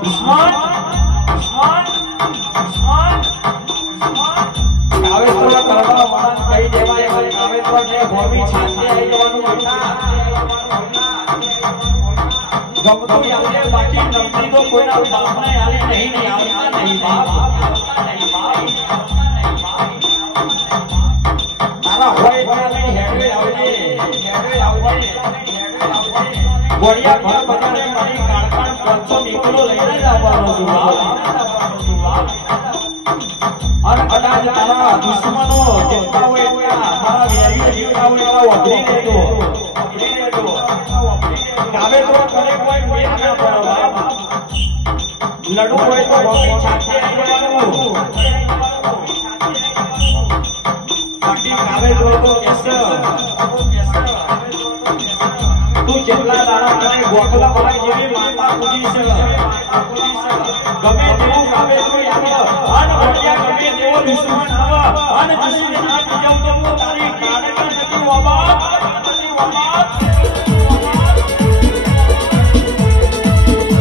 દુશ્મન કાવેતરા કરવા વાળા કહી દેવાય એવા કાવેતરાને ભોમી છાંટે આવી જવાનું બેટા ગમતું આપણે બાકી નમતી તો કોઈના બાપને આલે નહીં આવતા નહીં બાપ તારા હોય ત્યાં હેડવે આવજે ગોળિયા ઘર બધાને મારી કાળકાળ પરચો નીકળો લઈને જ આવવાનો છું અને કદાચ તારા દુશ્મનો જેટલા હોય એટલા મારા વેરીએ જેટલા હોય એટલા વગરી દેજો કાવેતરો કરે કોઈ મેળ ના પડો બાપ લડુ હોય તો ભોમી છાંટે આવી જવાનું બાકી કાવેતરો તો કહેશે તું જેટલા દાડા તને ગોખલા ભરાય જેવી માતા પૂજી છે ગમે તેવું કાવેતરું આવે અને ભટિયા ગમે તેવો દુશ્મન આવે અને દુશ્મન ના બીજાવ તો તારી કાઢકા નથી બાબા